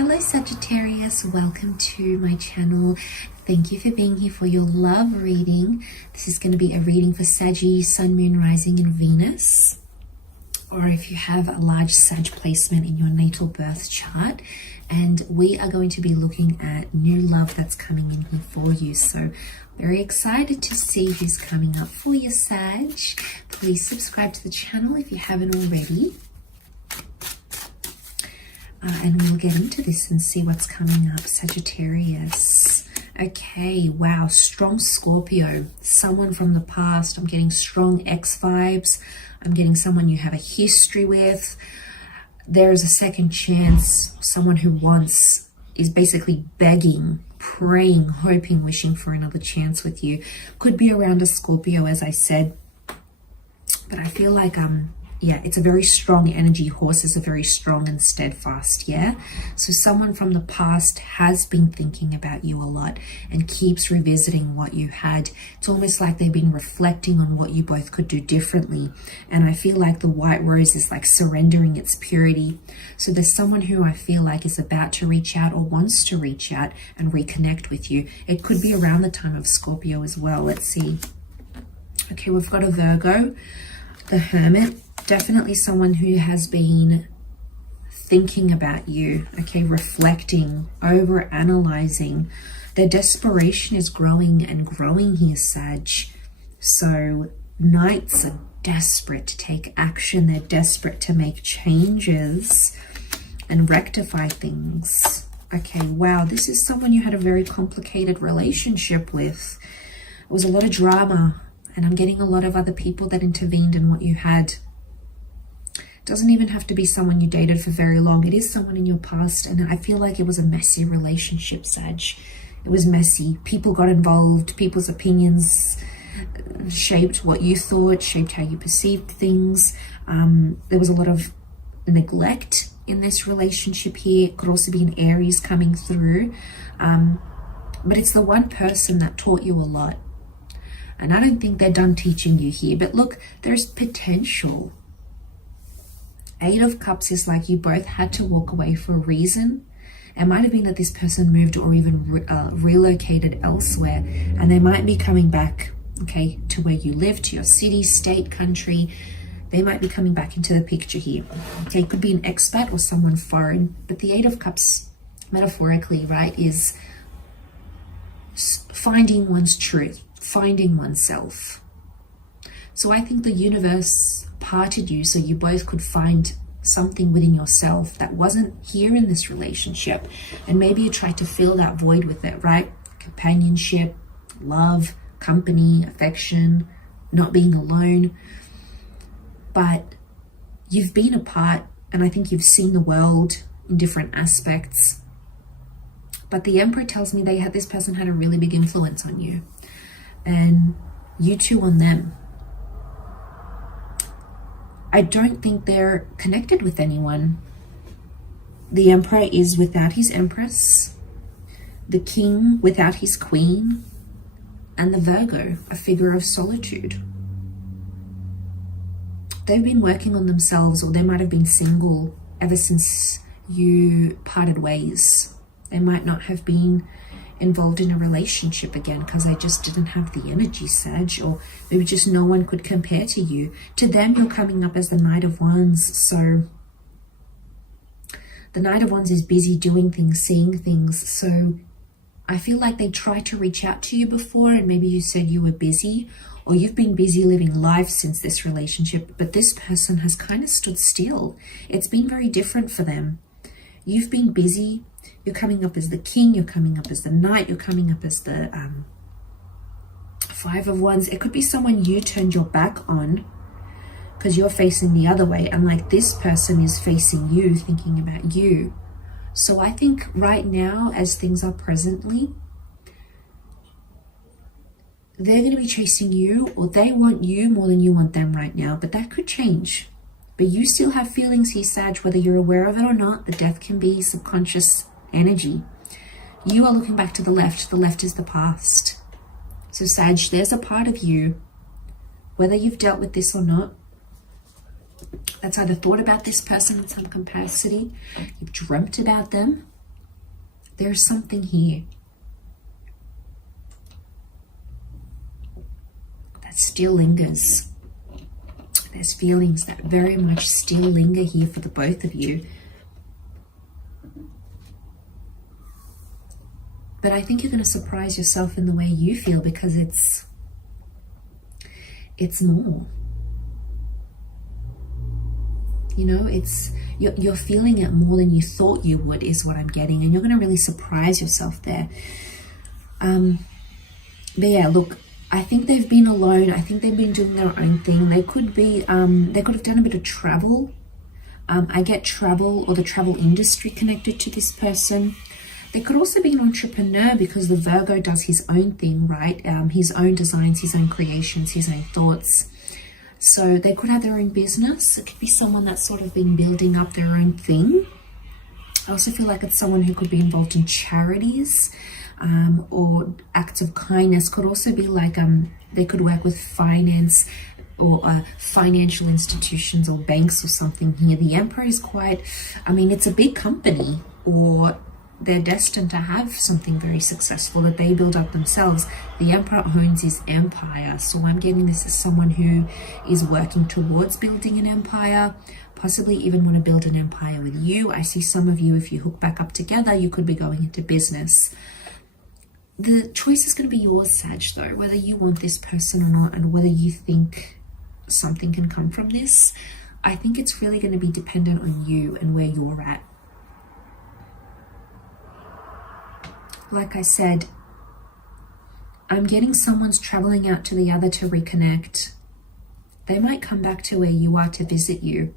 Hello Sagittarius, welcome to my channel. Thank you for being here for your love reading. This is going to be a reading for Saggy, Sun, Moon, Rising and Venus. Or if you have a large Sag placement in your natal birth chart. And we are going to be looking at new love that's coming in here for you. So very excited to see who's coming up for you, Sag. Please subscribe to the channel if you haven't already. And we'll get into this and see what's coming up, Sagittarius. Okay, wow, strong Scorpio, someone from the past. I'm getting strong ex vibes. I'm getting someone you have a history with. There is a second chance, someone who is basically begging, praying, hoping, wishing for another chance with you. Could be around a Scorpio, as I said. But I feel like, yeah, it's a very strong energy. Horses are very strong and steadfast, yeah? So someone from the past has been thinking about you a lot and keeps revisiting what you had. It's almost like they've been reflecting on what you both could do differently. And I feel like the white rose is like surrendering its purity. So there's someone who I feel like is about to reach out or wants to reach out and reconnect with you. It could be around the time of Scorpio as well. Let's see. Okay, we've got a Virgo, the Hermit. Definitely someone who has been thinking about you, okay, reflecting, over analyzing. Their desperation is growing and growing here, Sag. So Knights are desperate to take action. They're desperate to make changes and rectify things. Okay, wow, this is someone you had a very complicated relationship with. It was a lot of drama, and I'm getting a lot of other people that intervened in what you had. Doesn't even have to be someone you dated for very long. It is someone in your past, and I feel like it was a messy relationship, Sag. It was messy. People got involved. People's opinions shaped what you thought, shaped how you perceived things. There was a lot of neglect in this relationship here. It could also be an Aries coming through. But it's the one person that taught you a lot. And I don't think they're done teaching you here. But look, there's potential. 8 of Cups is like you both had to walk away for a reason. It might have been that this person moved or even relocated elsewhere, and they might be coming back, okay, to where you live, to your city, state, country. They might be coming back into the picture here. Okay, it could be an expat or someone foreign, but the 8 of Cups, metaphorically, right, is finding one's truth, finding oneself. So I think the universe parted you so you both could find something within yourself that wasn't here in this relationship, and maybe you tried to fill that void with it, right? Companionship, love, company, affection, not being alone. But you've been apart, and I think you've seen the world in different aspects. But the Emperor tells me this person had a really big influence on you, and you two on them. I don't think they're connected with anyone. The Emperor is without his Empress, the King without his Queen, and the Virgo, a figure of solitude. They've been working on themselves, or they might have been single ever since you parted ways. They might not have been involved in a relationship again because they just didn't have the energy, Sag, or maybe just no one could compare to you. To them, you're coming up as the Knight of Wands. So the Knight of Wands is busy doing things, seeing things. So I feel like they tried to reach out to you before, and maybe you said you were busy, or you've been busy living life since this relationship, but this person has kind of stood still. It's been very different for them. You've been busy. You're coming up as the King, you're coming up as the Knight, you're coming up as the 5 of Wands. It could be someone you turned your back on because you're facing the other way, and like this person is facing you, thinking about you. So I think right now, as things are presently, they're going to be chasing you, or they want you more than you want them right now, but that could change. But you still have feelings here, Sag, whether you're aware of it or not. The death can be subconscious energy. You are looking back to the left. The left is the past. So Sag, there's a part of you, whether you've dealt with this or not, that's either thought about this person in some capacity, you've dreamt about them, There's something here that still lingers. There's feelings that very much still linger here for the both of you. But I think you're going to surprise yourself in the way you feel, because it's more. You know, you're feeling it more than you thought you would, is what I'm getting. And you're going to really surprise yourself there. But yeah, look, I think they've been alone. I think they've been doing their own thing. They could be, they could have done a bit of travel. I get travel or the travel industry connected to this person. They could also be an entrepreneur, because the Virgo does his own thing, right? His own designs, his own creations, his own thoughts. So they could have their own business. It could be someone that's sort of been building up their own thing. I also feel like it's someone who could be involved in charities or acts of kindness. Could also be like they could work with finance or financial institutions or banks or something here. The Emperor is quite, I mean, it's a big company, or they're destined to have something very successful that they build up themselves. The Emperor owns his empire. So I'm getting this as someone who is working towards building an empire, possibly even want to build an empire with you. I see some of you, if you hook back up together, you could be going into business. The choice is going to be yours, Sag, though, whether you want this person or not, and whether you think something can come from this. I think it's really going to be dependent on you and where you're at. Like I said, I'm getting someone's traveling out to the other to reconnect. They might come back to where you are to visit you.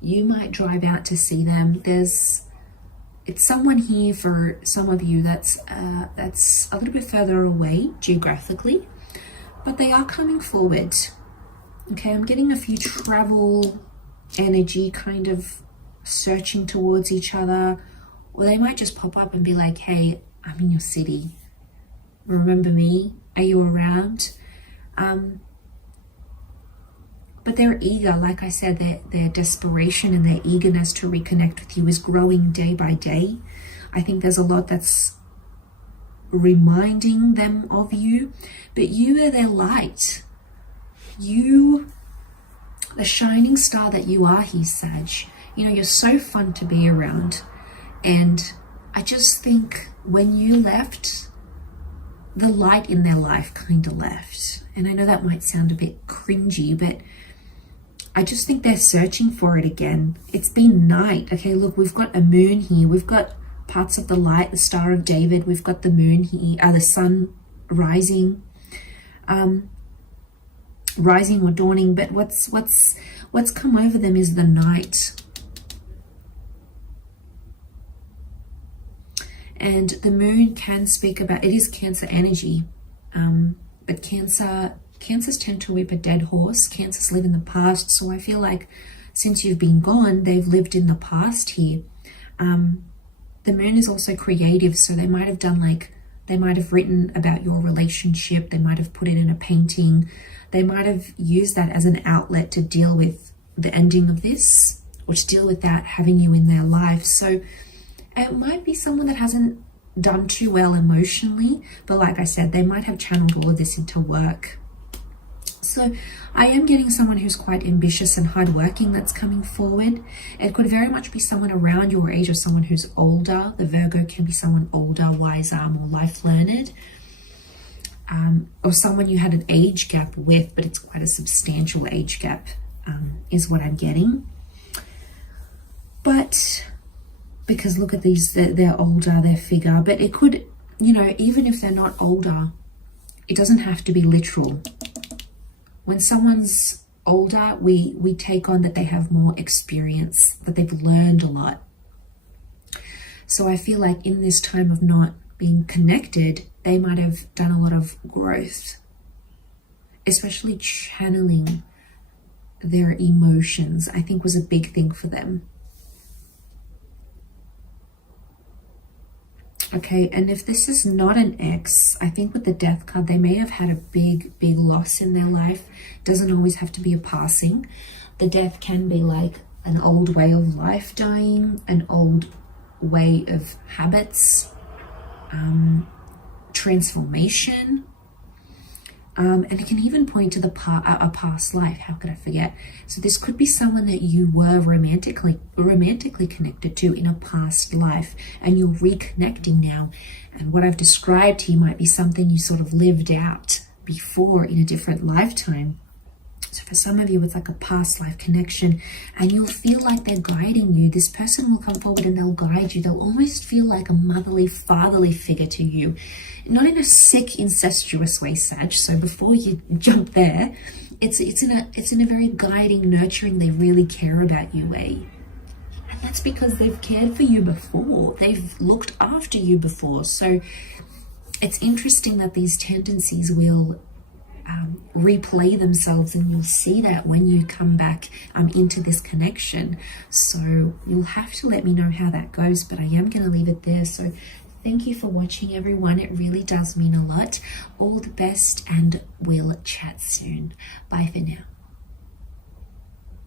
You might drive out to see them. It's someone here for some of you that's a little bit further away geographically, but they are coming forward. Okay, I'm getting a few travel energy, kind of searching towards each other. Or they might just pop up and be like, hey, I'm in your city. Remember me? Are you around? But they're eager. Like I said, their desperation and their eagerness to reconnect with you is growing day by day. I think there's a lot that's reminding them of you. But you are their light. You, the shining star that you are here, Sag. You know, you're so fun to be around. And I just think when you left, the light in their life kind of left. And I know that might sound a bit cringy, but I just think they're searching for it again. It's been night. Okay, look, we've got a moon here. We've got parts of the light, the Star of David. We've got the moon here, the sun rising, rising or dawning. But what's come over them is the night. And the moon can speak about, it is Cancer energy, but Cancers tend to whip a dead horse. Cancers live in the past. So I feel like since you've been gone, they've lived in the past here. The moon is also creative. So they might have they might have written about your relationship. They might have put it in a painting. They might have used that as an outlet to deal with the ending of this, or to deal with that having you in their life. So it might be someone that hasn't done too well emotionally, but like I said, they might have channeled all of this into work. So I am getting someone who's quite ambitious and hardworking that's coming forward. It could very much be someone around your age or someone who's older. The Virgo can be someone older, wiser, more life learned. Or someone you had an age gap with, but it's quite a substantial age gap, is what I'm getting. But because look at these, they're older, they're figure, but it could, you know, even if they're not older, it doesn't have to be literal. When someone's older, we take on that they have more experience, that they've learned a lot. So I feel like in this time of not being connected, they might have done a lot of growth, especially channeling their emotions, I think was a big thing for them. Okay, and if this is not an ex, I think with the Death card, they may have had a big loss in their life. Doesn't always have to be a passing. The Death can be like an old way of life dying, an old way of habits, transformation. And it can even point to a past life. How could I forget? So this could be someone that you were romantically connected to in a past life, and you're reconnecting now. And what I've described here might be something you sort of lived out before in a different lifetime. So for some of you, it's like a past life connection, and you'll feel like they're guiding you. This person will come forward and they'll guide you. They'll almost feel like a motherly, fatherly figure to you. Not in a sick, incestuous way, Sag. So before you jump there, it's in a very guiding, nurturing, they really care about you way. And that's because they've cared for you before. They've looked after you before. So it's interesting that these tendencies will replay themselves, and you'll see that when you come back into this connection. So you'll have to let me know how that goes, but I am going to leave it there. So thank you for watching, everyone. It really does mean a lot. All the best, and we'll chat soon. Bye for now.